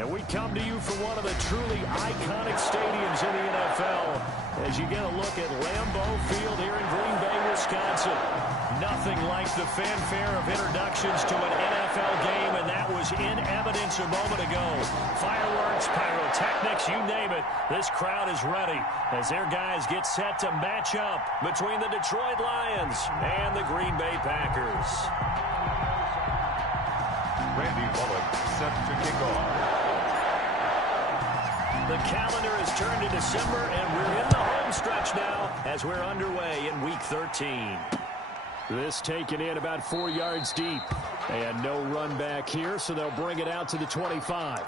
And we come to you from one of the truly iconic stadiums in the NFL as you get a look at Lambeau Field here in Green Bay, Wisconsin. Nothing like the fanfare of introductions to an NFL game, and that was in evidence a moment ago. Fireworks, pyrotechnics, you name it. This crowd is ready as their guys get set to match up between the Detroit Lions and the Green Bay Packers. Randy Bullock set to kick off. The calendar has turned to December, and we're in the home stretch now as we're underway in Week 13. This taken in about 4 yards deep. And no run back here, so they'll bring it out to the 25.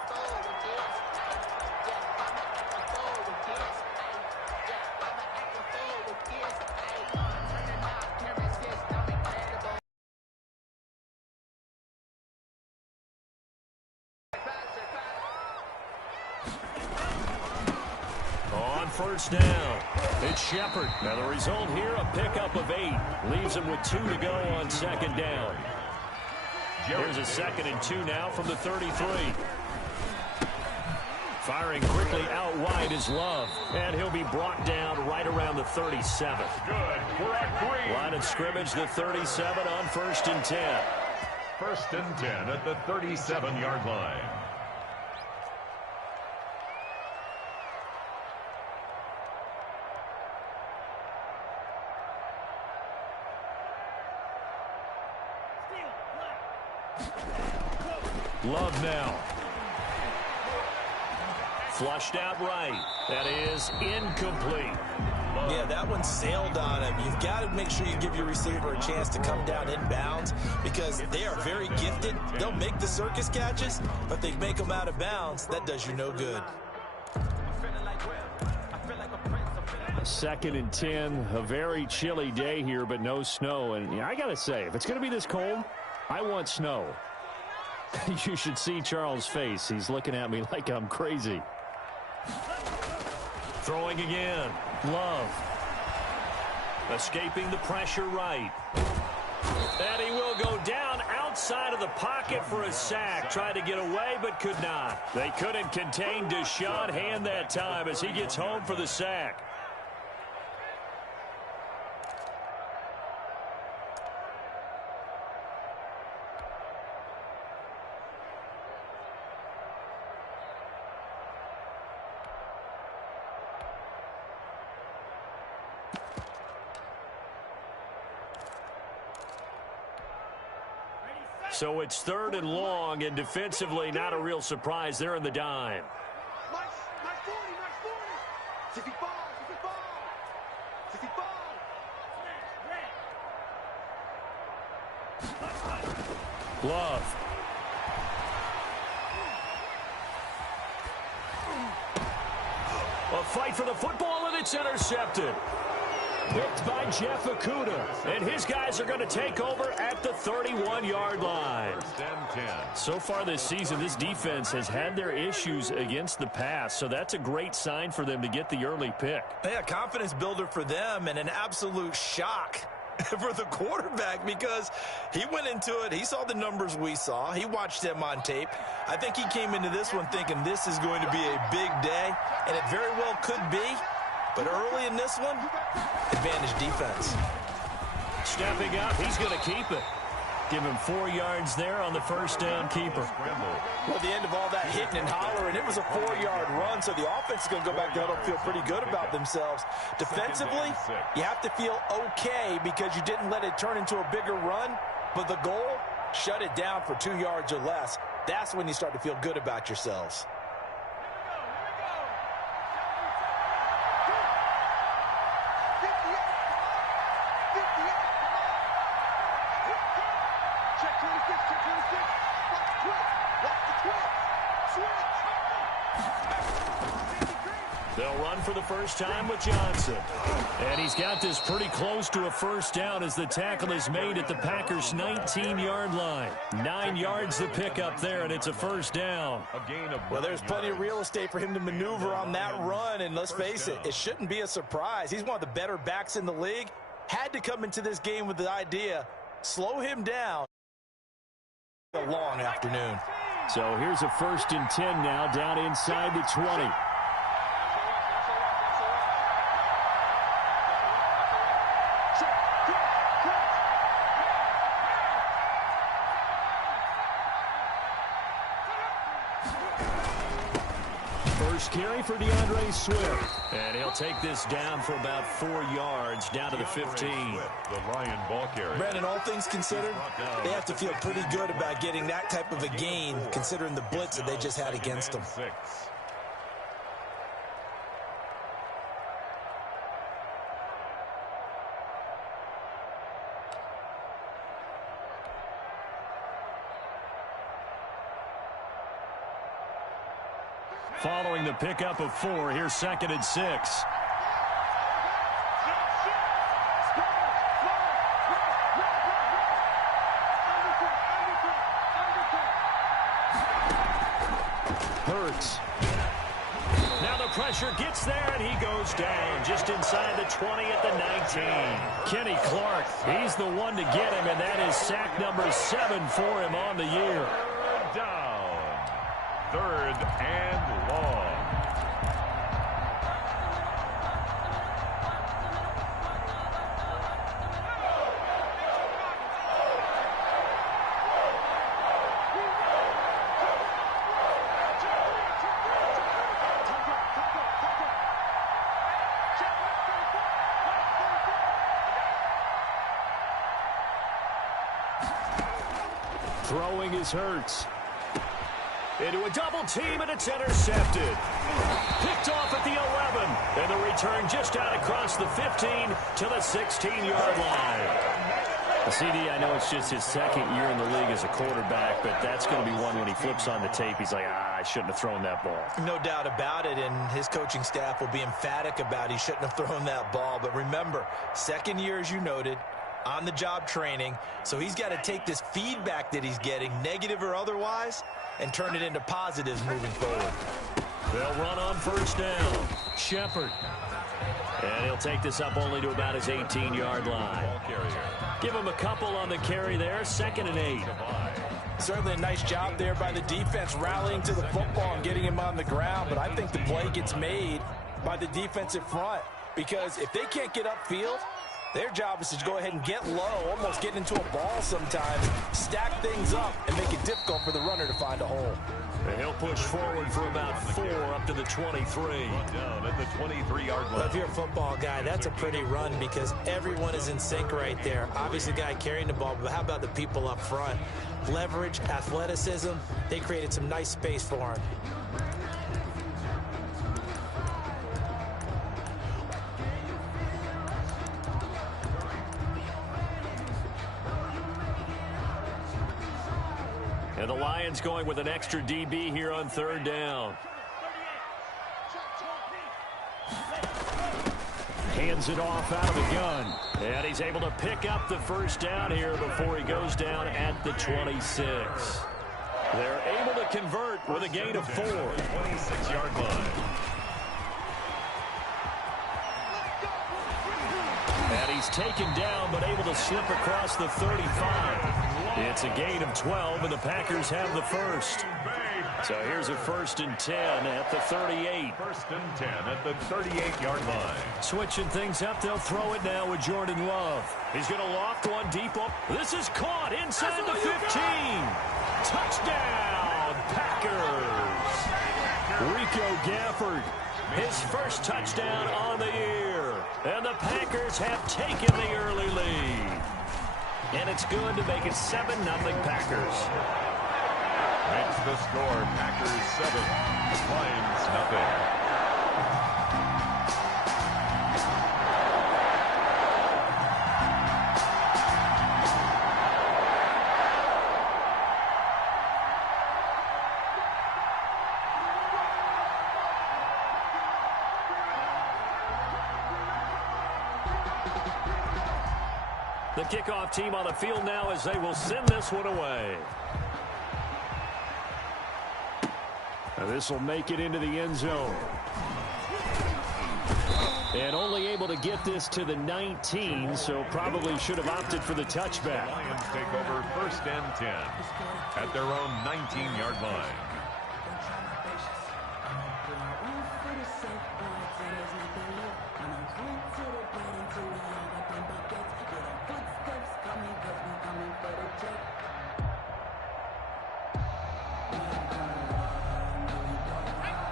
First down. It's Shepard. Now the result here, a pickup of 8. Leaves him with 2 to go on second down. Here's a 2nd and 2 now from the 33. Firing quickly out wide is Love. And he'll be brought down right around the 37. Good. We're at 3. Line of scrimmage, the 37 on 1st and 10. 1st and 10 at the 37-yard line. Love now. Flushed out right. That is incomplete. Yeah, that one sailed on him. You've got to make sure you give your receiver a chance to come down inbounds because they are very gifted. They'll make the circus catches, but they make them out of bounds. That does you no good. 2nd and 10. A very chilly day here, but no snow. And I got to say, if it's going to be this cold, I want snow. You should see Charles' face. He's looking at me like I'm crazy. Throwing again. Love. Escaping the pressure right. And he will go down outside of the pocket for a sack. Tried to get away, but could not. They couldn't contain Deshaun Hand that time as he gets home for the sack. So it's 3rd and long, and defensively not a real surprise. They're in the dime. Love. A fight for the football, and it's intercepted. Picked by Jeff Okudah, and his guys are going to take over at the 31-yard line. So far this season, this defense has had their issues against the pass, so that's a great sign for them to get the early pick. Yeah, confidence builder for them and an absolute shock for the quarterback because he went into it. He saw the numbers we saw. He watched them on tape. I think he came into this one thinking this is going to be a big day, and it very well could be. But early in this one, advantage defense. Stepping up, he's going to keep it. Give him 4 yards there on the first down keeper. Well, at the end of all that hitting and hollering, it was a 4-yard run, so the offense is going to go back down and feel pretty good about themselves. Defensively, you have to feel okay because you didn't let it turn into a bigger run, but the goal, shut it down for 2 yards or less. That's when you start to feel good about yourselves. They'll run for the first time with Johnson. And he's got this pretty close to a first down as the tackle is made at the Packers' 19-yard line. 9 yards to pick up there, and it's a first down. Well, there's plenty of real estate for him to maneuver on that run, and let's face it, it shouldn't be a surprise. He's one of the better backs in the league. Had to come into this game with the idea, slow him down. A long afternoon. So here's a 1st and 10 now, down inside the 20. First carry for DeAndre Swift. And he'll take this down for about 4 yards, down to the 15. The Lion ball carrier. Brandon, all things considered, they have to feel pretty good about getting that type of a gain, considering the blitz that they just had against them. Following the pickup of 4, here's 2nd and 6. Hurts. Now the pressure gets there, and he goes down just inside the 20 at the 19. Kenny Clark, he's the one to get him, and that is sack number 7 for him on the year. Down. 3rd and long. Throwing is Hurts. Into a double team, and it's intercepted. Picked off at the 11. And the return just out across the 15 to the 16-yard line. CD, I know it's just his 2nd year in the league as a quarterback, but that's going to be one when he flips on the tape. He's like, I shouldn't have thrown that ball. No doubt about it, and his coaching staff will be emphatic about he shouldn't have thrown that ball. But remember, 2nd year, as you noted, on-the-job training. So he's got to take this feedback that he's getting, negative or otherwise, and turn it into positives moving forward. They'll run on 1st down. Shepard. And he'll take this up only to about his 18-yard line. Give him a couple on the carry there. 2nd and 8. Certainly a nice job there by the defense rallying to the football and getting him on the ground. But I think the play gets made by the defensive front, because if they can't get upfield, their job is to go ahead and get low, almost get into a ball sometimes, stack things up, and make it difficult for the runner to find a hole. And he'll push forward for about 4 up to the 23. Down at the 23-yard line. Well, if you're a football guy, that's a pretty run because everyone is in sync right there. Obviously, the guy carrying the ball, but how about the people up front? Leverage, athleticism, they created some nice space for him. And the Lions going with an extra DB here on 3rd down. Hands it off out of the gun. And he's able to pick up the 1st down here before he goes down at the 26. They're able to convert with a gain of 4. 26-yard line. And he's taken down, but able to slip across the 35. It's a gain of 12, and the Packers have the 1st. So here's a 1st and 10 at the 38. 1st and 10 at the 38-yard line. Switching things up, they'll throw it now with Jordan Love. He's going to loft one deep up. This is caught inside the 15. Touchdown, Packers. Rico Gafford, his 1st touchdown on the year. And the Packers have taken the early lead. And it's good to make it 7-0 Packers. Makes the score Packers 7, Lions nothing. The kickoff team on the field now as they will send this one away. Now this will make it into the end zone. And only able to get this to the 19, so probably should have opted for the touchback. The Lions take over 1st and 10 at their own 19-yard line.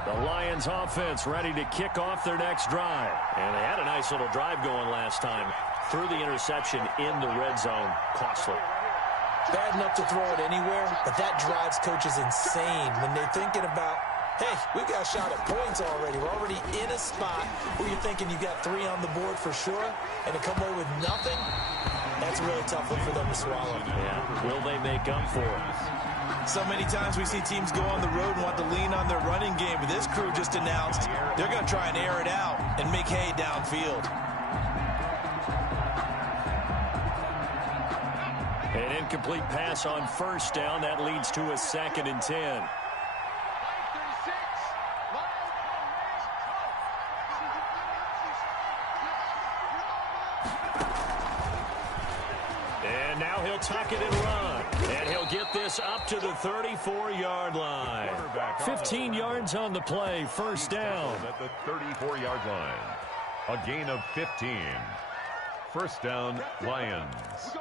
The Lions offense ready to kick off their next drive. And they had a nice little drive going last time. Threw the interception in the red zone. Costly. Bad enough to throw it anywhere, but that drives coaches insane when they're thinking about, hey, we've got a shot at points already. We're already in a spot where you're thinking you've got 3 on the board for sure, and to come away with nothing, that's a really tough one for them to swallow. Yeah, will they make up for it? So many times we see teams go on the road and want to lean on their running game, but this crew just announced they're going to try and air it out and make hay downfield. An incomplete pass on 1st down. That leads to a 2nd and 10. And now he'll tuck it and run. And he'll get this up to the 34-yard line. 15 yards on the play, 1st down. At the 34-yard line. A gain of 15. 1st down, Lions.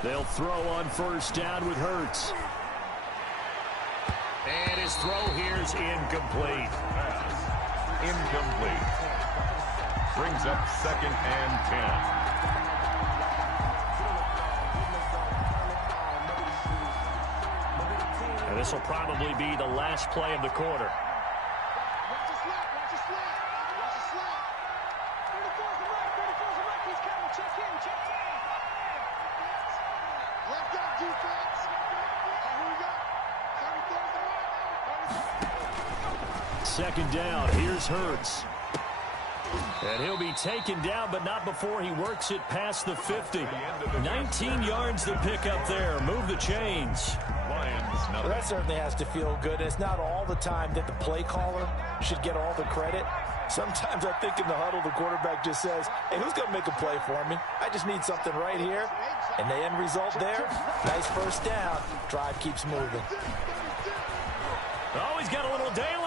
They'll throw on 1st down with Hurts. And his throw here's incomplete. Pass. Incomplete. Brings up 2nd and 10. And this will probably be the last play of the quarter. Second down, here's Hurts. And he'll be taken down, but not before he works it past the 50. 19 yards to pick up there. Move the chains. Well, that certainly has to feel good. It's not all the time that the play caller should get all the credit. Sometimes I think in the huddle, the quarterback just says, hey, who's going to make a play for me? I just need something right here. And the end result there, nice 1st down. Drive keeps moving. Oh, he's got a little daylight.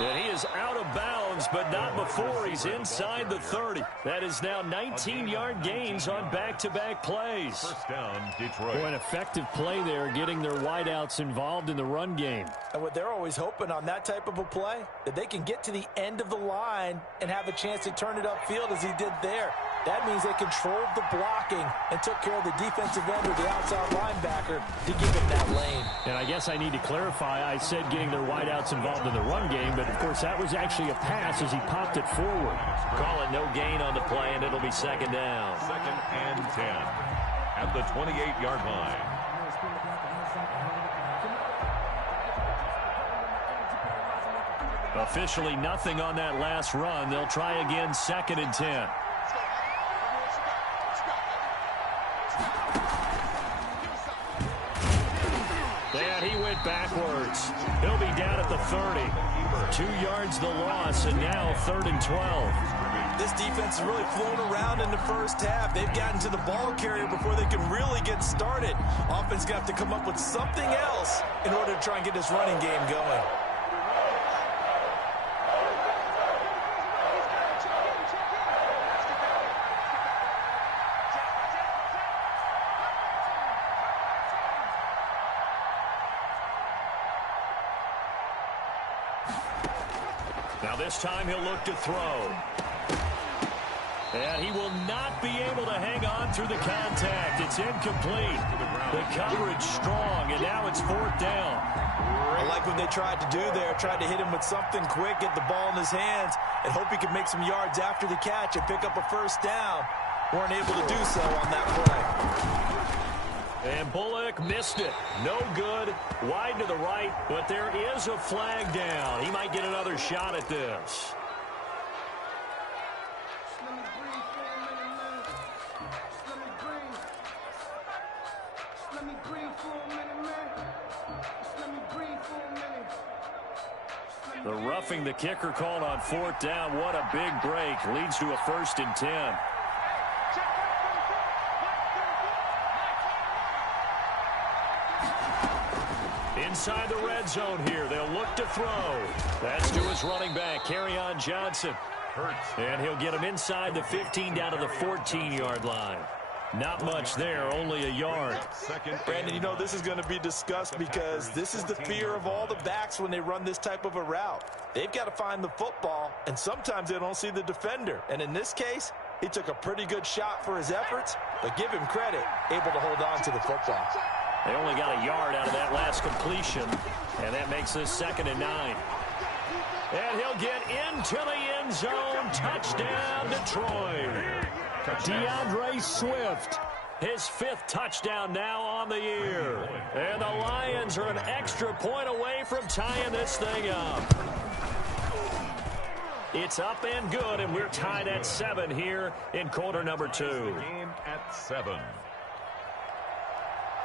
And he is out of bounds, but not before he's inside the 30. That is now 19-yard gains on back-to-back plays. 1st down, Detroit. Boy, an effective play there, getting their wideouts involved in the run game. And what they're always hoping on that type of a play, that they can get to the end of the line and have a chance to turn it upfield as he did there. That means they controlled the blocking and took care of the defensive end with the outside linebacker to give him that lane. And I guess I need to clarify, I said getting their wideouts involved in the run game, but of course that was actually a pass as he popped it forward. Call it no gain on the play, and it'll be 2nd down. 2nd and 10 at the 28-yard line. Officially nothing on that last run. They'll try again, 2nd and 10. And he went backwards. He'll be down at the 30. 2 yards the loss, and now 3rd and 12. This defense has really flown around in the 1st half. They've gotten to the ball carrier before they can really get started. Offense got to come up with something else in order to try and get this running game going. Now this time he'll look to throw. And he will not be able to hang on through the contact. It's incomplete. The coverage strong, and now it's 4th down. I like what they tried to do there. Tried to hit him with something quick, get the ball in his hands, and hope he can make some yards after the catch and pick up a 1st down. weren't able to do so on that play. And Bullock missed it. No good. Wide to the right, but there is a flag down. He might get another shot at this. The roughing the kicker called on 4th down. What a big break. Leads to a 1st and 10. Inside the red zone here. They'll look to throw. That's to his running back, Kerryon Johnson. And he'll get him inside the 15 down to the 14-yard line. Not much there, only a yard. Brandon, you know, this is going to be discussed because this is the fear of all the backs when they run this type of a route. They've got to find the football, and sometimes they don't see the defender. And in this case, he took a pretty good shot for his efforts, but give him credit, able to hold on to the football. They only got a yard out of that last completion, and that makes this 2nd and 9. And he'll get into the end zone. Touchdown, Detroit. DeAndre Swift, his 5th touchdown now on the year. And the Lions are an extra point away from tying this thing up. It's up and good, and we're tied at 7 here in quarter number 2. Game at 7.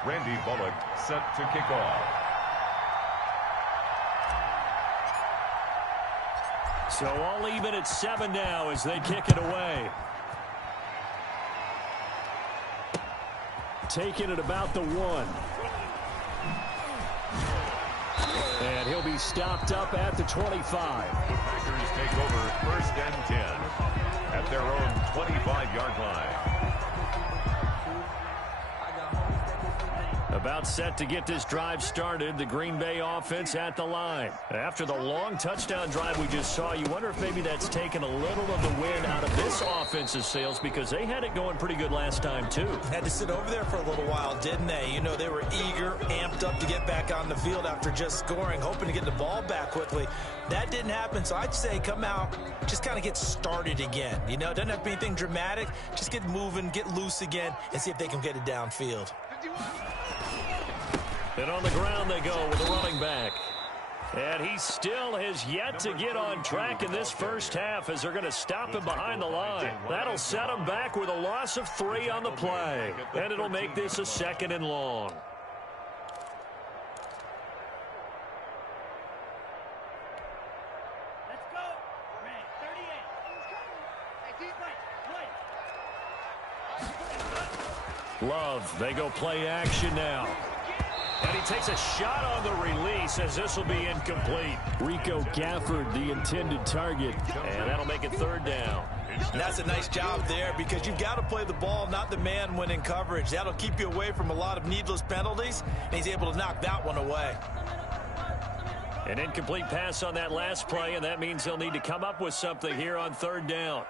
Randy Bullock set to kick off. So all even at 7 now as they kick it away. Taking it about the 1. And he'll be stopped up at the 25. Packers take over 1st and 10 at their own 25-yard line. About set to get this drive started, the Green Bay offense at the line. After the long touchdown drive we just saw, you wonder if maybe that's taken a little of the wind out of this offense's sails because they had it going pretty good last time too. Had to sit over there for a little while, didn't they? You know, they were eager, amped up to get back on the field after just scoring, hoping to get the ball back quickly. That didn't happen, so I'd say come out, just kind of get started again. You know, doesn't have to be anything dramatic. Just get moving, get loose again, and see if they can get it downfield. And on the ground they go with the running back. And he still has yet to get on track in this first half as they're going to stop him behind the line. That'll set him back with a loss of 3 on the play. And it'll make this a 2nd and long. Let's go. 38. Love, they go play action now. And he takes a shot on the release as this will be incomplete. Rico Gafford, the intended target. And that'll make it 3rd down. And that's a nice job there because you've got to play the ball, not the man when in coverage. That'll keep you away from a lot of needless penalties, and he's able to knock that one away. An incomplete pass on that last play, and that means they'll need to come up with something here on 3rd down.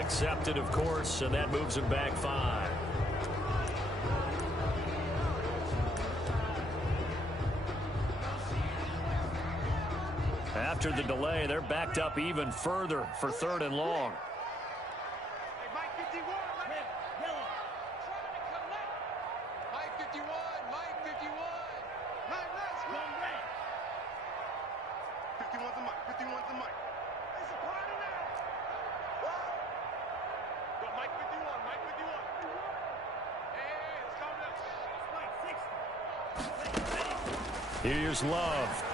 Accepted, of course, and that moves him back 5. After the delay, they're backed up even further for 3rd and long. Here's Love.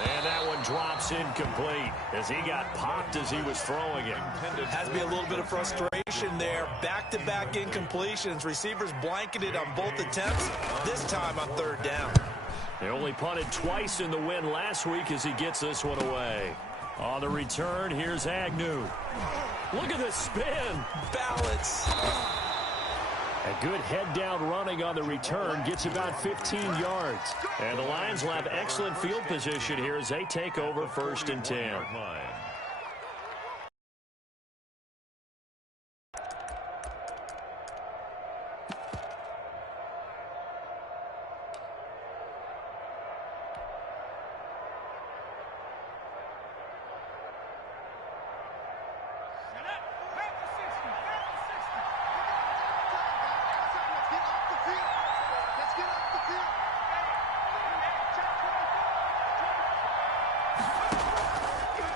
And that one drops incomplete as he got popped as he was throwing it. Has to be a little bit of frustration there. Back-to-back incompletions. Receivers blanketed on both attempts, this time on 3rd down. They only punted twice in the win last week as he gets this one away. On the return, here's Agnew. Look at the spin. Balance. A good head-down running on the return gets about 15 yards. And the Lions will have excellent field position here as they take over 1st and 10.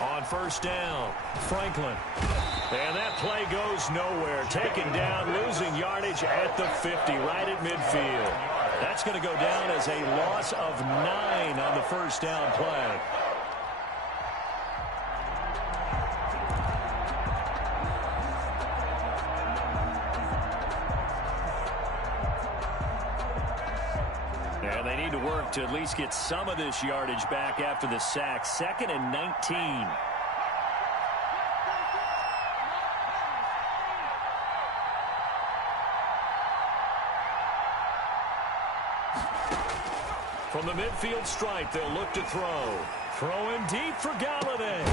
On 1st down, Franklin. And that play goes nowhere. Taken down, losing yardage at the 50, right at midfield. That's going to go down as a loss of 9 on the 1st down play. And they need to work to at least get some of this yardage back after the sack. 2nd and 19. From the midfield stripe, they'll look to throw. Throwing deep for Galladay.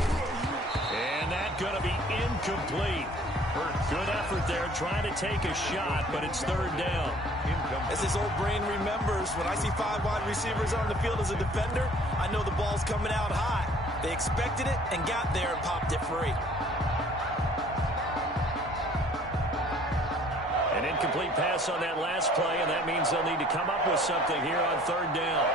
And that's going to be incomplete. Good effort there trying to take a shot, but it's 3rd down. As his old brain remembers, when I see 5 wide receivers on the field as a defender, I know the ball's coming out high. They expected it and got there and popped it free. An incomplete pass on that last play, and that means they'll need to come up with something here on 3rd down.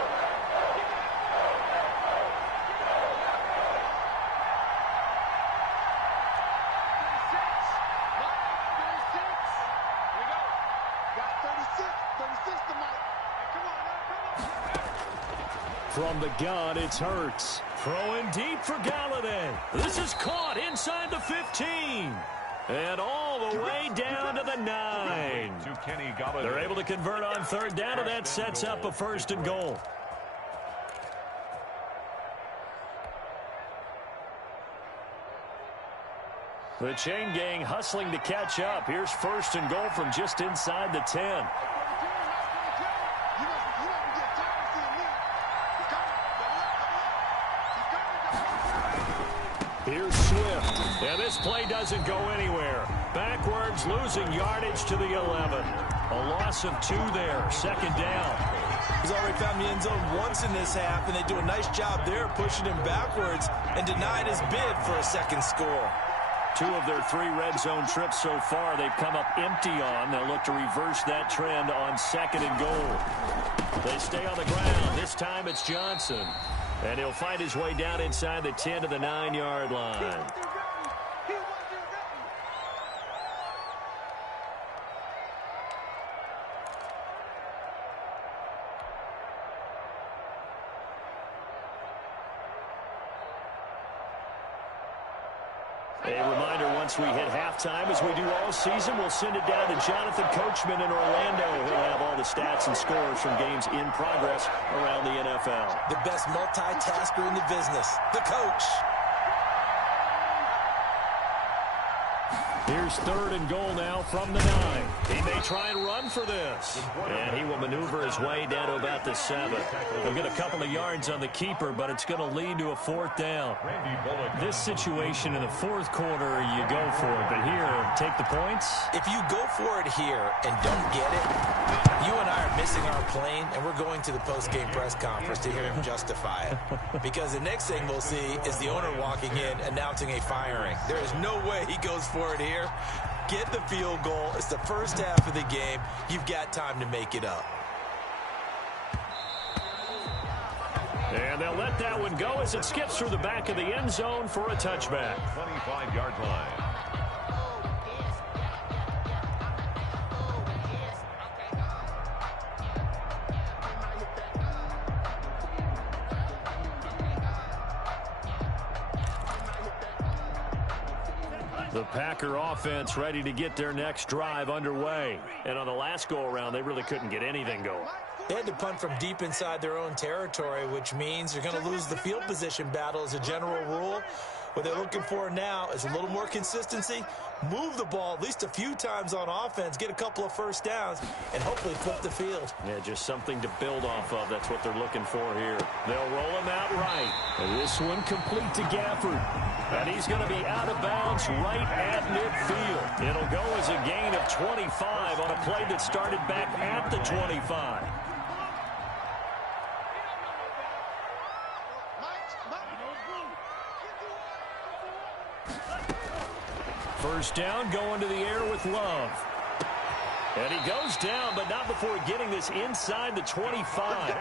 From the gun, it's Hurts. Throwing deep for Galladay. This is caught inside the 15. And all the way down to the 9. They're able to convert on 3rd down, and that sets up a 1st and goal. The chain gang hustling to catch up. Here's 1st and goal from just inside the 10. Here's Swift. And this play doesn't go anywhere. Backwards, losing yardage to the 11. A loss of 2 there. 2nd down. He's already found the end zone once in this half, and they do a nice job there pushing him backwards and denied his bid for a 2nd score. 2 of their 3 red zone trips so far they've come up empty on. They'll look to reverse that trend on 2nd and goal. They stay on the ground. This time it's Johnson. And he'll find his way down inside the 10 to the 9-yard line. A reminder, once we hit halftime, as we do all season, we'll send it down to Jonathan Coachman in Orlando. He'll have all the stats and scores from games in progress around the NFL. The best multitasker in the business, the coach. Here's 3rd and goal now from the 9. He may try and run for this. And he will maneuver his way down to about the 7. He'll get a couple of yards on the keeper, but it's going to lead to a 4th down. This situation in the 4th quarter, you go for it. But here, take the points. If you go for it here and don't get it, you and I are missing our plane, and we're going to the post-game press conference to hear him justify it. Because the next thing we'll see is the owner walking in announcing a firing. There is no way he goes for it here. Get the field goal. It's the first half of the game. You've got time to make it up. And they'll let that one go as it skips through the back of the end zone for a touchback. 25-yard line. The Packer offense ready to get their next drive underway. And on the last go-around, they really couldn't get anything going. They had to punt from deep inside their own territory, which means you're going to lose the field position battle as a general rule. What they're looking for now is a little more consistency, move the ball at least a few times on offense, get a couple of first downs, and hopefully flip the field. Yeah, just something to build off of. That's what they're looking for here. They'll roll him out right. And this one complete to Gafford. And he's going to be out of bounds right at midfield. It'll go as a gain of 25 on a play that started back at the 25. First down, going to the air with Love. And he goes down, but not before getting this inside the 25.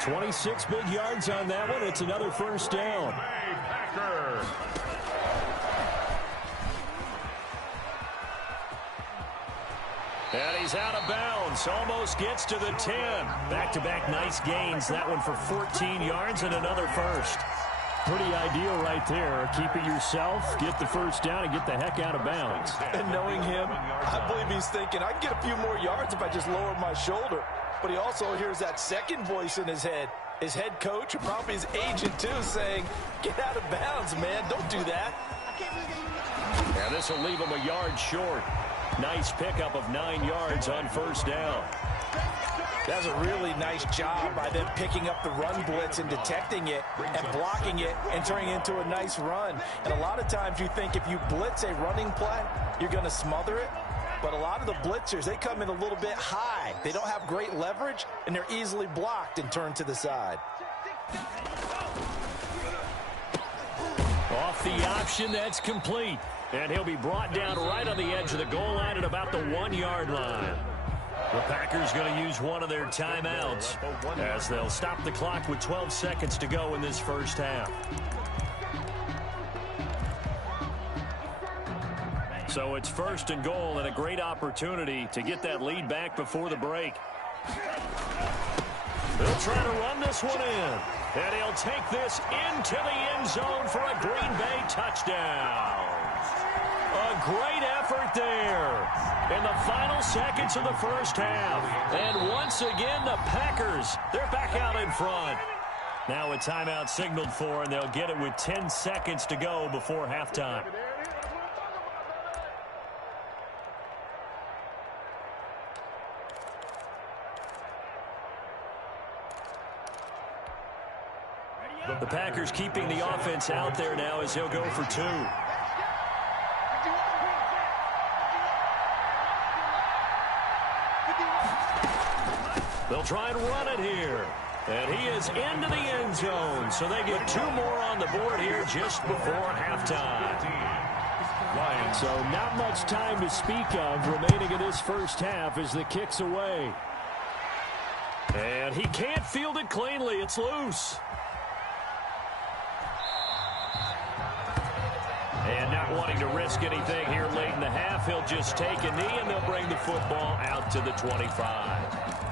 26 big yards on that one. It's another first down. And he's out of bounds. Almost gets to the 10. Back-to-back nice gains. That one for 14 yards and another first. Pretty ideal right there. Keep it yourself, get the first down, and get the heck out of bounds. And knowing him, I believe he's thinking, I can get a few more yards if I just lower my shoulder. But he also hears that second voice in his head. His head coach, or probably his agent too, saying, get out of bounds, man. Don't do that. And this will leave him a yard short. Nice pickup of 9 yards on first down. That's a really nice job by them picking up the run blitz and detecting it and blocking it and turning it into a nice run. And a lot of times you think if you blitz a running play, you're going to smother it. But a lot of the blitzers, they come in a little bit high. They don't have great leverage, and they're easily blocked and turned to the side. Off the option, that's complete. And he'll be brought down right on the edge of the goal line at about the 1 yard line. The Packers going to use one of their timeouts as they'll stop the clock with 12 seconds to go in this first half. So it's first and goal and a great opportunity to get that lead back before the break. They'll try to run this one in. And he'll take this into the end zone for a Green Bay touchdown. A great effort there in the final seconds of the first half. And once again, the Packers, they're back out in front. Now a timeout signaled for, and they'll get it with 10 seconds to go before halftime. The Packers keeping the offense out there now as he'll go for 2. They'll try and run it here. And he is into the end zone. So they get 2 more on the board here just before halftime. So not much time to speak of remaining in this first half as the kick's away. And he can't field it cleanly. It's loose. And not wanting to risk anything here late in the half, he'll just take a knee and they'll bring the football out to the 25.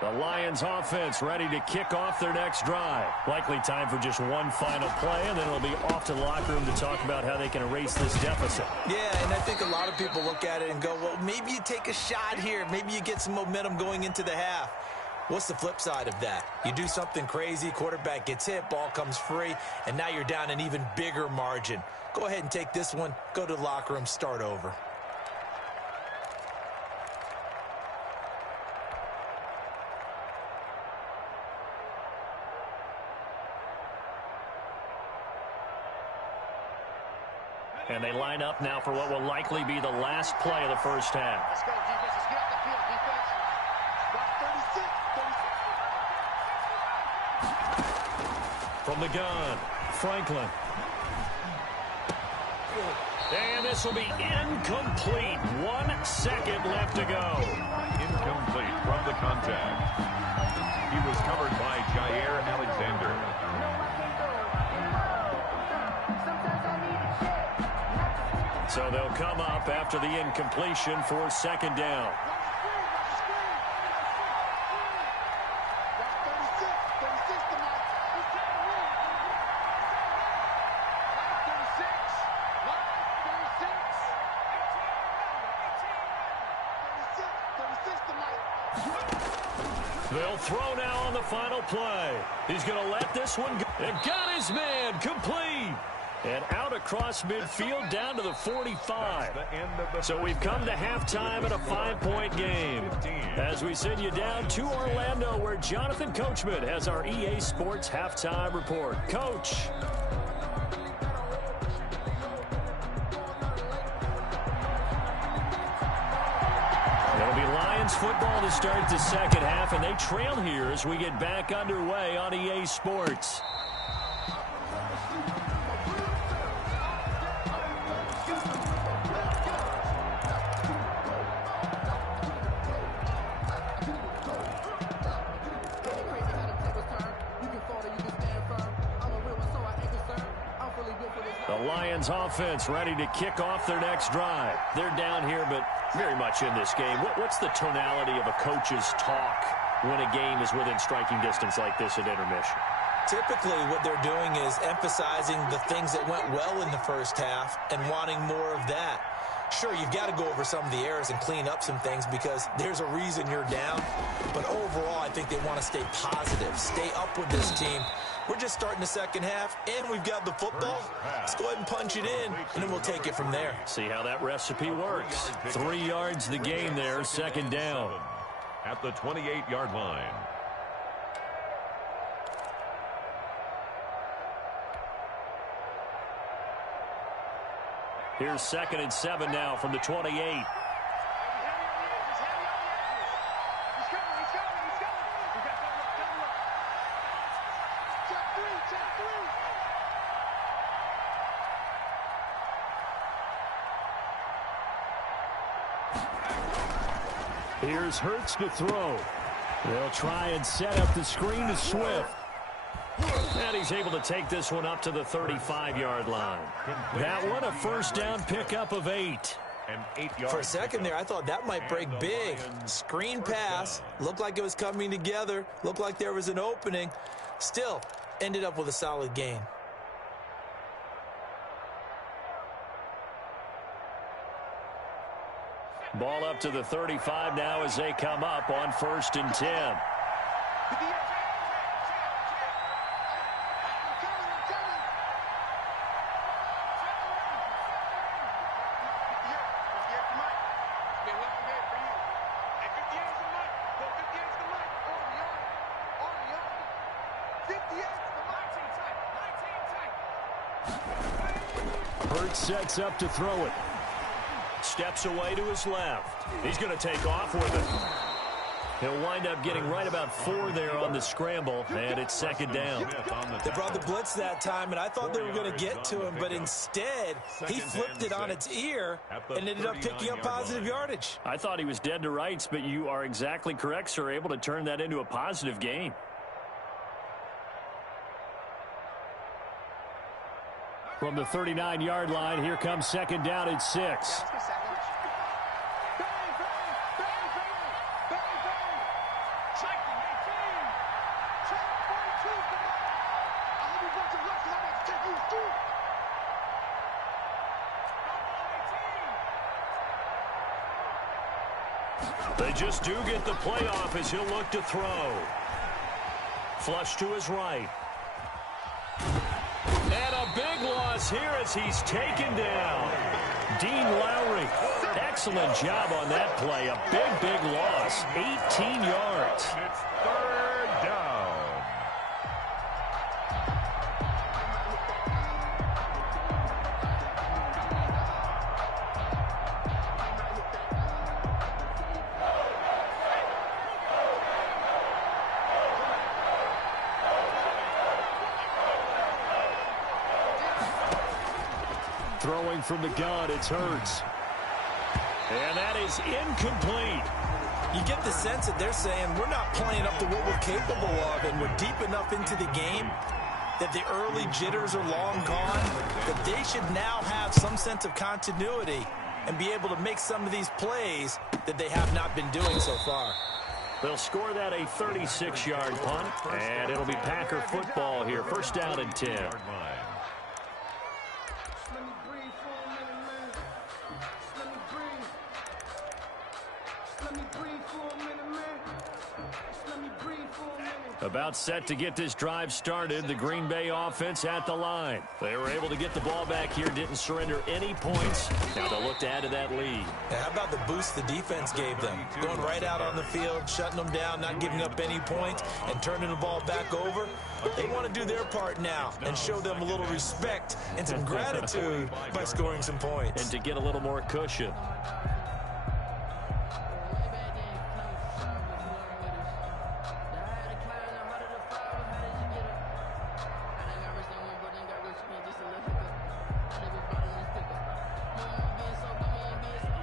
The Lions offense ready to kick off their next drive. Likely time for just one final play, and then it'll be off to the locker room to talk about how they can erase this deficit. Yeah, and I think a lot of people look at it and go, well, maybe you take a shot here. Maybe you get some momentum going into the half. What's the flip side of that? You do something crazy, quarterback gets hit, ball comes free, and now you're down an even bigger margin. Go ahead and take this one, go to the locker room, start over. And they line up now for what will likely be the last play of the first half. Let's go, defense. Let's get off the field, defense. About 36. From the gun, Franklin. And this will be incomplete. 1 second left to go. Incomplete from the contact. He was covered by Jair Alexander. Sometimes I need a check. So they'll come up after the incompletion for second down. They'll throw now on the final play. He's going to let this one go. And got his man complete. And out across midfield down to the 45. So we've come to halftime in a 5-point game. As we send you down to Orlando, where Jonathan Coachman has our EA Sports halftime report. Coach. It'll be Lions football to start the second half, and they trail here as we get back underway on EA Sports. The Lions offense ready to kick off their next drive. They're down here, but very much in this game. What's the tonality of a coach's talk when a game is within striking distance like this at intermission? Typically, what they're doing is emphasizing the things that went well in the first half and wanting more of that. Sure, you've got to go over some of the errors and clean up some things because there's a reason you're down. But overall, I think they want to stay positive, stay up with this team. We're just starting the second half, and we've got the football. Let's go ahead and punch it in, and then we'll take it from there. See how that recipe works. 3 yards the game there, second down. At the 28-yard line. Here's 2nd and 7 now from the 28. Here's Hurts to throw. They'll try and set up the screen to Swift. And he's able to take this one up to the 35-yard line. That one a first down pickup of 8. For a second there, I thought that might break big. Screen pass. Looked like it was coming together. Looked like there was an opening. Still, ended up with a solid gain. Ball up to the 35 now as they come up on 1st and 10. Hurts sets up to throw it. Steps away to his left. He's going to take off with it. He'll wind up getting right about 4 there on the scramble, and it's second down. They brought the blitz that time, and I thought they were going to get to him, but instead he flipped it on its ear and ended up picking up positive yardage. I thought he was dead to rights, but you are exactly correct, sir, able to turn that into a positive gain. From the 39-yard line, here comes second down at 6. They just do get the play off as he'll look to throw. Flush to his right. And a big loss here as he's taken down. Dean Lowry, excellent job on that play. A big loss, 18 yards. It's 3rd down. Throwing from the gun, it's Hurts. And that is incomplete. You get the sense that they're saying we're not playing up to what we're capable of, and we're deep enough into the game that the early jitters are long gone, that they should now have some sense of continuity and be able to make some of these plays that they have not been doing so far. They'll score that a 36-yard punt, and it'll be Packer football here. First down and 10. About set to get this drive started. The Green Bay offense at the line. They were able to get the ball back here, didn't surrender any points. Now they'll look to add to that lead. Now, how about the boost the defense gave them? Going right out on the field, shutting them down, not giving up any points, and turning the ball back over. They want to do their part now and show them a little respect and some gratitude by scoring some points. And to get a little more cushion.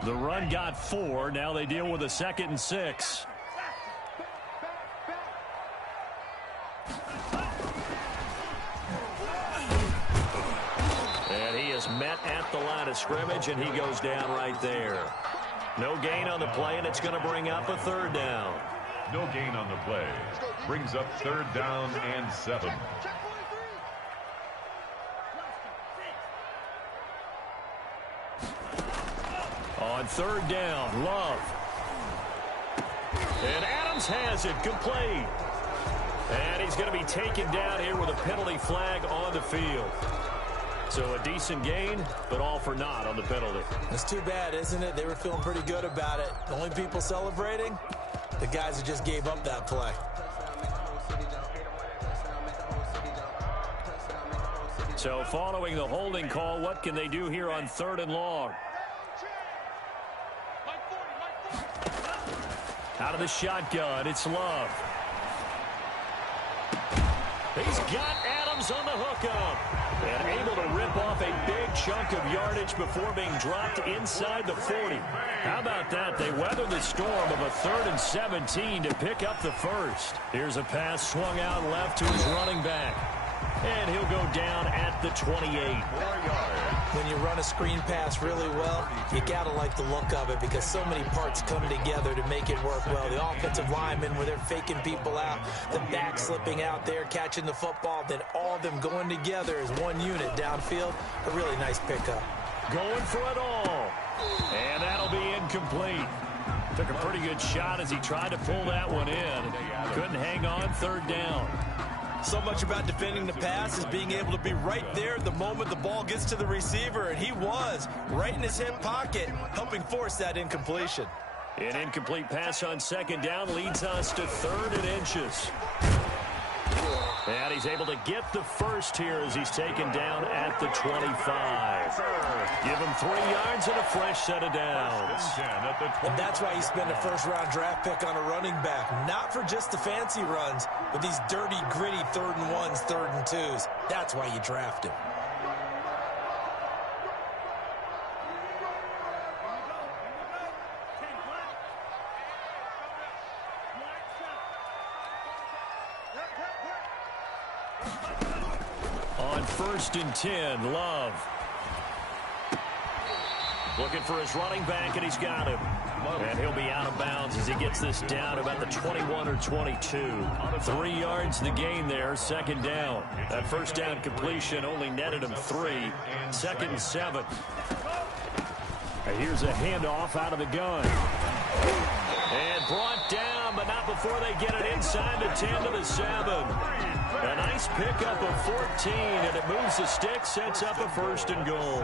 The run got 4. Now they deal with a 2nd and 6. And he is met at the line of scrimmage, and he goes down right there. No gain on the play, and it's going to bring up a 3rd down. No gain on the play. Brings up 3rd down and 7. On 3rd down, Love. And Adams has it, complete. And he's going to be taken down here with a penalty flag on the field. So a decent gain, but all for naught on the penalty. It's too bad, isn't it? They were feeling pretty good about it. The only people celebrating, the guys who just gave up that play. So following the holding call, what can they do here on 3rd and long? Out of the shotgun, it's Love. He's got Adams on the hookup. And able to rip off a big chunk of yardage before being dropped inside the 40. How about that? They weathered the storm of a 3rd and 17 to pick up the 1st. Here's a pass swung out left to his running back. And he'll go down at the 28. When you run a screen pass really well, you got to like the look of it because so many parts come together to make it work well. The offensive linemen where they're faking people out, the back slipping out there, catching the football, then all of them going together as one unit downfield. A really nice pickup. Going for it all. And that'll be incomplete. Took a pretty good shot as he tried to pull that one in. Couldn't hang on 3rd down. So much about defending the pass is being able to be right there the moment the ball gets to the receiver, and he was right in his hip pocket, helping force that incompletion. An incomplete pass on 2nd down leads us to 3rd and inches. And he's able to get the 1st here as he's taken down at the 25. Give him 3 yards and a fresh set of downs. And that's why you spend a 1st-round draft pick on a running back. Not for just the fancy runs, but these dirty, gritty 3rd and 1s, 3rd and 2s. That's why you draft him. On 1st and 10, Love. Looking for his running back, and he's got him. And he'll be out of bounds as he gets this down about the 21 or 22. 3 yards the gain there, 2nd down. That 1st down completion only netted him 3. 2nd and 7. And here's a handoff out of the gun. And brought down, but not before they get it inside the 10 to the 7. A nice pickup of 14, and it moves the stick, sets up a 1st and goal.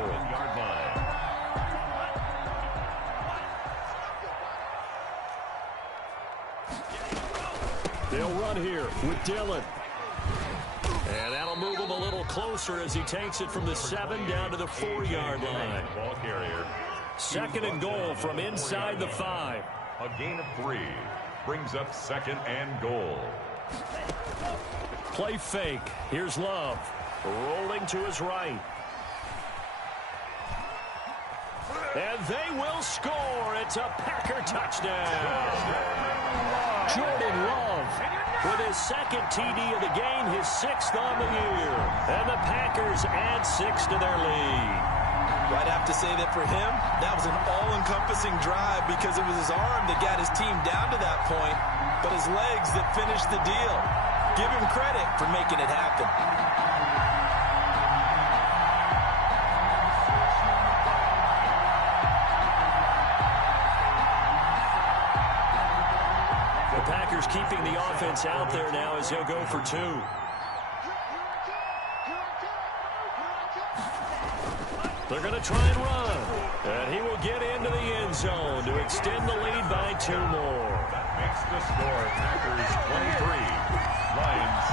They'll run here with Dillon. And that'll move him a little closer as he takes it from the 7 down to the 4-yard line. Ball carrier. 2nd and goal from inside the 5. A gain of 3. Brings up 2nd and goal. Play fake. Here's Love. Rolling to his right. And they will score. It's a Packer touchdown. Jordan Love with his second TD of the game, his 6th on the year. And the Packers add 6 to their lead. I'd have to say that for him, that was an all-encompassing drive because it was his arm that got his team down to that point, but his legs that finished the deal. Give him credit for making it happen. The Packers keeping the offense out there now as he'll go for 2. They're going to try and run. And he will get into the end zone to extend the lead by 2 more. That makes the score Packers 23, Lions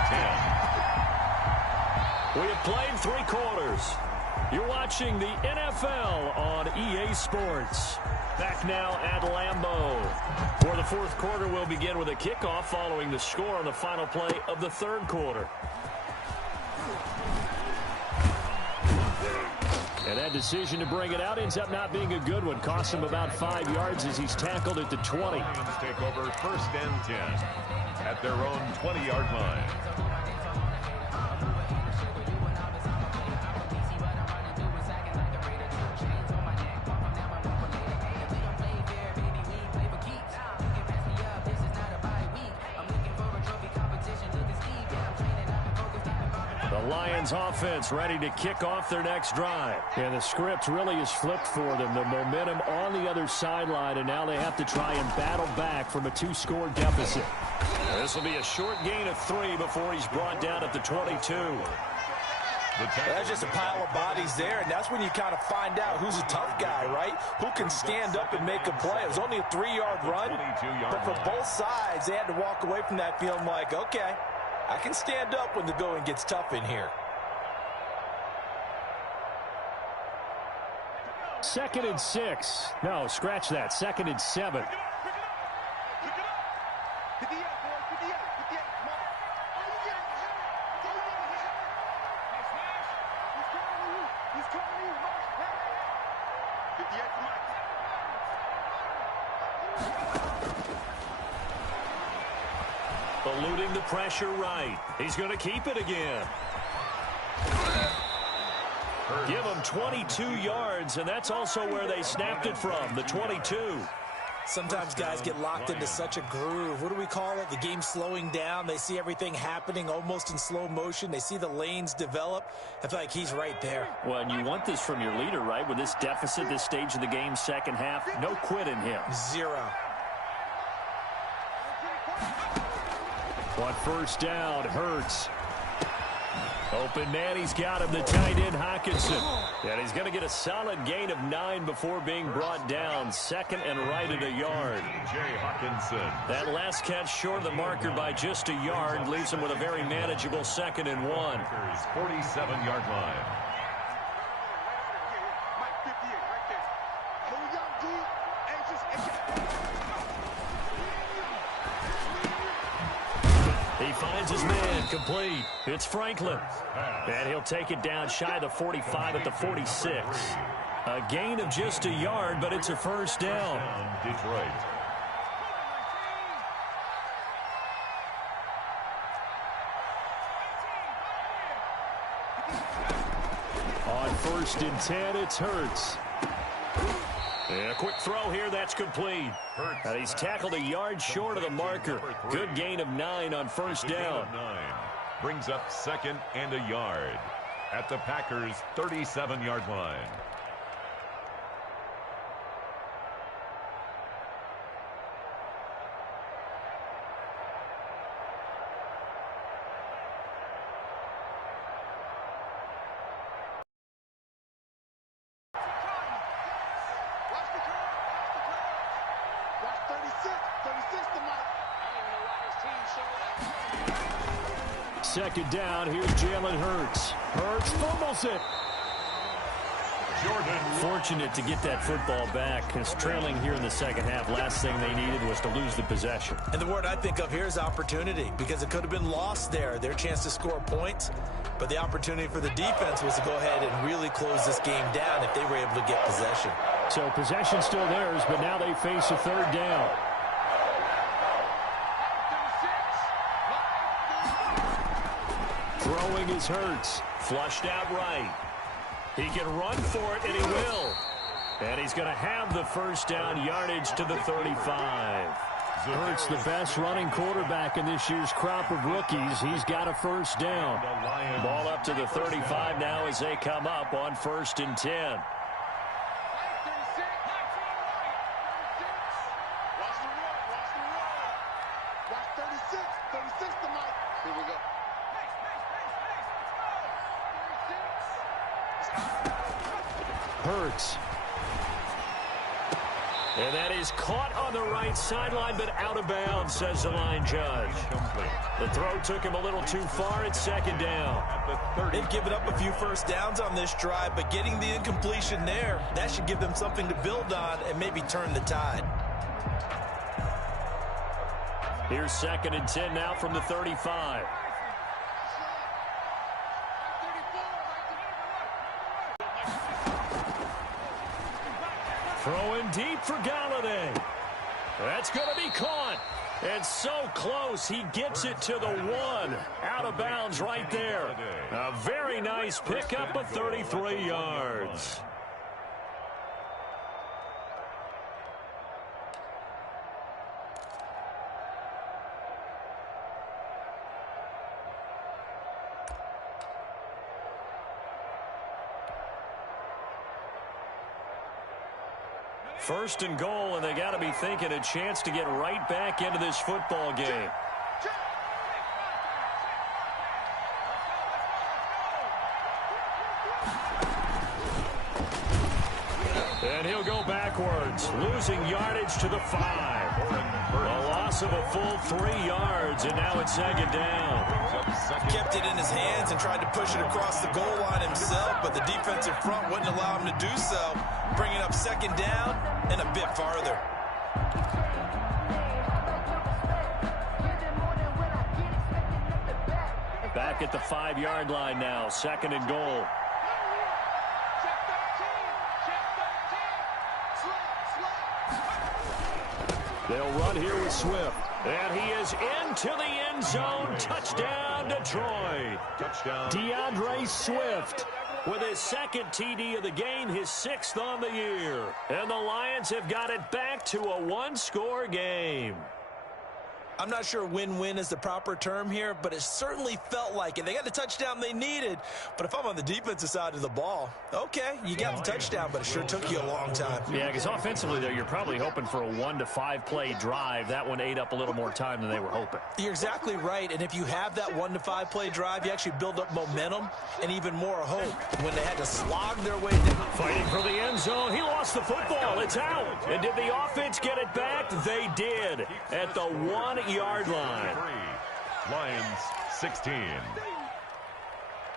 10. We have played 3 quarters. You're watching the NFL on EA Sports. Back now at Lambeau. For the 4th quarter, we'll begin with a kickoff following the score on the final play of the 3rd quarter. And that decision to bring it out ends up not being a good one. Costs him about 5 yards as he's tackled at the 20. Lions take over 1st and 10 at their own 20-yard line. Lions offense ready to kick off their next drive. And the script really is flipped for them. The momentum on the other sideline, and now they have to try and battle back from a 2-score deficit. This will be a short gain of 3 before he's brought down at the 22. That's just a pile of bodies there, and that's when you kind of find out who's a tough guy, right? Who can stand up and make a play. It was only a 3-yard run, but for both sides, they had to walk away from that feeling like, okay, I can stand up when the going gets tough in here. 2nd and 6. No, scratch that. 2nd and 7. Eluding the pressure right. He's going to keep it again. Give him 22 yards, and that's also where they snapped it from, the 22. Sometimes guys get locked into such a groove. What do we call it? The game slowing down. They see everything happening almost in slow motion. They see the lanes develop. I feel like he's right there. Well, and you want this from your leader, right? With this deficit, this stage of the game, second half, no quit in him. 0. On 1st down, Hurts. Open man, he's got him, the tight end, Hockenson. And he's going to get a solid gain of 9 before being brought down. 2nd and right at a yard. Hockenson. That last catch short of the marker by just a yard leaves him with a very manageable 2nd and 1. 47-yard line. He finds his man, complete. It's Franklin. And he'll take it down shy of the 45 at the 46. A gain of just a yard, but it's a 1st down. Detroit. On 1st and 10, it's Hurts. And a quick throw here, that's complete. He's tackled a yard short of the marker. Good gain of 9 on 1st down. Brings up 2nd and a yard at the Packers' 37-yard line. Second down, here's Jalen Hurts. Hurts fumbles it. Fortunate to get that football back. It's trailing here in the second half. Last thing they needed was to lose the possession. And the word I think of here is opportunity, because it could have been lost there. Their chance to score points. But the opportunity for the defense was to go ahead and really close this game down if they were able to get possession. So possession still theirs, but now they face a 3rd down. Throwing is Hurts. Flushed out right. He can run for it, and he will. And he's going to have the first down, yardage to the 35. Hurts, the best running quarterback in this year's crop of rookies. He's got a first down. Ball up to the 35 now as they come up on 1st and 10. Hurts. And that is caught on the right sideline, but out of bounds, says the line judge. The throw took him a little too far at 2nd down. They've given up a few first downs on this drive, but getting the incompletion there, that should give them something to build on and maybe turn the tide. Here's 2nd and 10 now from the 35. Throwing deep for Galladay. That's going to be caught. And so close, he gets it to the 1. Out of bounds right there. A very nice pickup of 33 yards. First and goal, and they got to be thinking a chance to get right back into this football game. And he'll go backwards, losing yardage to the 5. A loss of a full 3 yards, and now it's 2nd down. Kept it in his hands and tried to push it across the goal line himself, but the defensive front wouldn't allow him to do so, bringing up 2nd down and a bit farther. Back at the 5-yard line now, 2nd and goal. They'll run here with Swift. And he is into the end zone. Touchdown, Detroit. Touchdown. DeAndre Swift with his 2nd TD of the game, his 6th on the year. And the Lions have got it back to a 1-score game. I'm not sure win-win is the proper term here, but it certainly felt like it. They got the touchdown they needed, but if I'm on the defensive side of the ball, okay, you got the touchdown, but it sure took you a long time. Yeah, because offensively, though, you're probably hoping for a 1 to 5 play drive. That one ate up a little more time than they were hoping. You're exactly right, and if you have that 1 to 5 play drive, you actually build up momentum and even more hope when they had to slog their way down. Fighting for the end zone. He lost the football. It's out. And did the offense get it back? They did at the 1-yard line. Lions 16.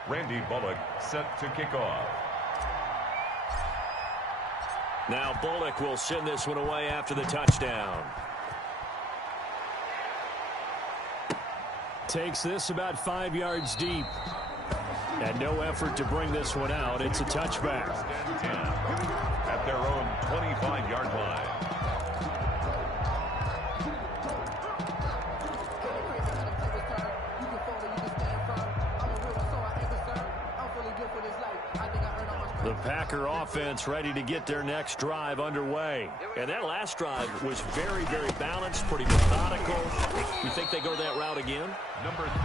Randy Bullock set to kick off. Now Bullock will send this one away after the touchdown. Takes this about 5 yards deep. And no effort to bring this one out. It's a touchback. At their own 25-yard line. The Packer offense ready to get their next drive underway. And that last drive was very, very balanced, pretty methodical. You think they go that route again?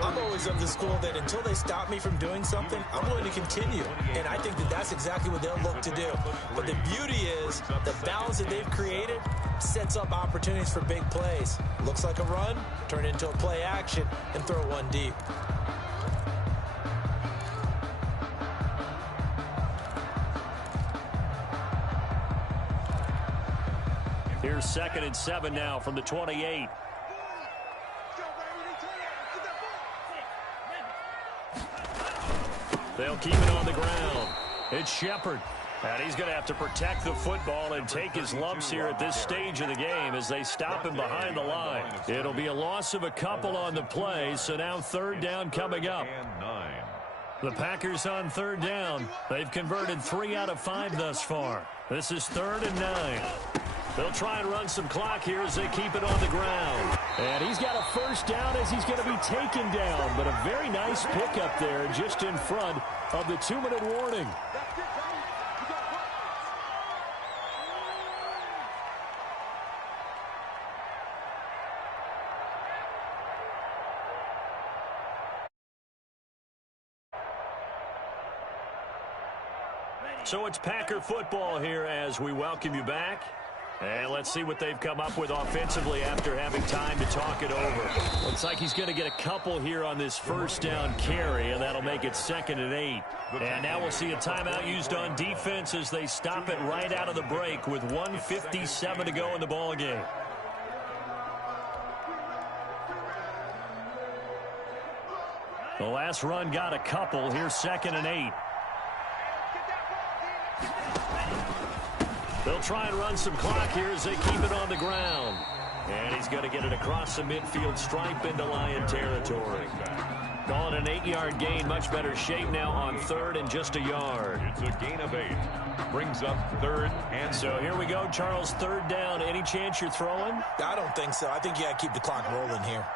I'm always of the school that until they stop me from doing something, I'm going to continue. And I think that that's exactly what they'll look to do. But the beauty is the balance that they've created sets up opportunities for big plays. Looks like a run, turn it into a play action, and throw one deep. Here's 2nd and 7 now from the 28. They'll keep it on the ground. It's Shepard. And he's going to have to protect the football and take his lumps here at this stage of the game as they stop him behind the line. It'll be a loss of a couple on the play, so now 3rd down coming up. The Packers on 3rd down. They've converted 3 out of 5 thus far. This is 3rd and 9. They'll try and run some clock here as they keep it on the ground. And he's got a first down as he's going to be taken down. But a very nice pickup there just in front of the 2-minute warning. So it's Packer football here as we welcome you back. And let's see what they've come up with offensively after having time to talk it over. Looks like he's going to get a couple here on this first down carry, and that'll make it 2nd and 8. And now we'll see a timeout used on defense as they stop it right out of the break with 1:57 to go in the ball game. The last run got a couple. Here's 2nd and 8. They'll try and run some clock here as they keep it on the ground. And he's going to get it across the midfield stripe into Lion territory. Call it an 8-yard gain. Much better shape now on 3rd and just a yard. It's a gain of 8. Brings up 3rd and so here we go, Charles. 3rd down. Any chance you're throwing? I don't think so. I think you got to keep the clock rolling here.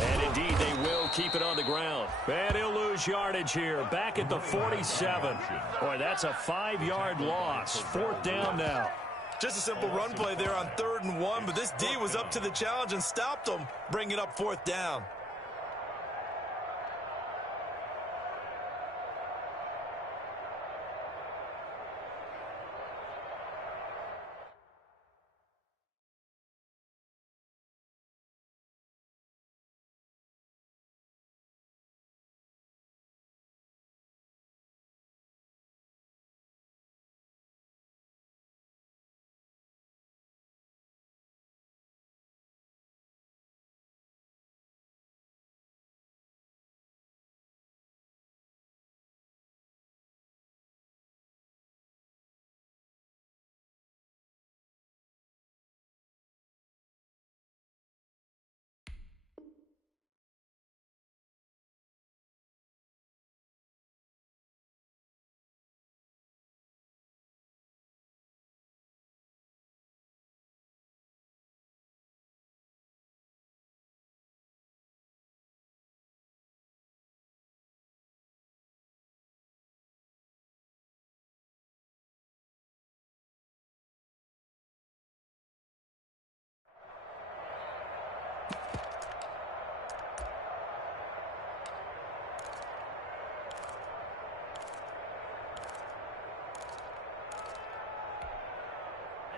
And indeed, they will keep it on the ground. And he'll lose yardage here. Back at the 47. Boy, that's a 5-yard loss. 4th down now. Just a simple run play there on 3rd and 1, but this D was up to the challenge and stopped them, bringing up 4th down.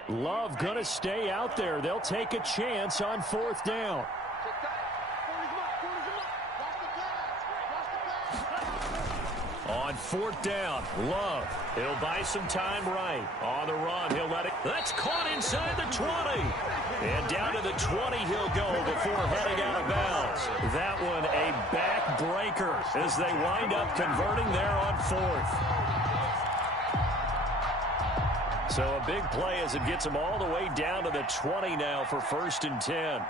Love going to stay out there. They'll take a chance on 4th down. On 4th down, Love. He'll buy some time right. On the run, he'll let it. That's caught inside the 20. And down to the 20 he'll go before heading out of bounds. That one a backbreaker as they wind up converting there on 4th. So a big play as it gets them all the way down to the 20 now for 1st and 10.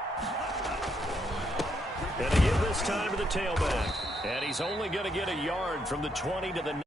And they give this time to the tailback. And he's only going to get a yard from the 20 to the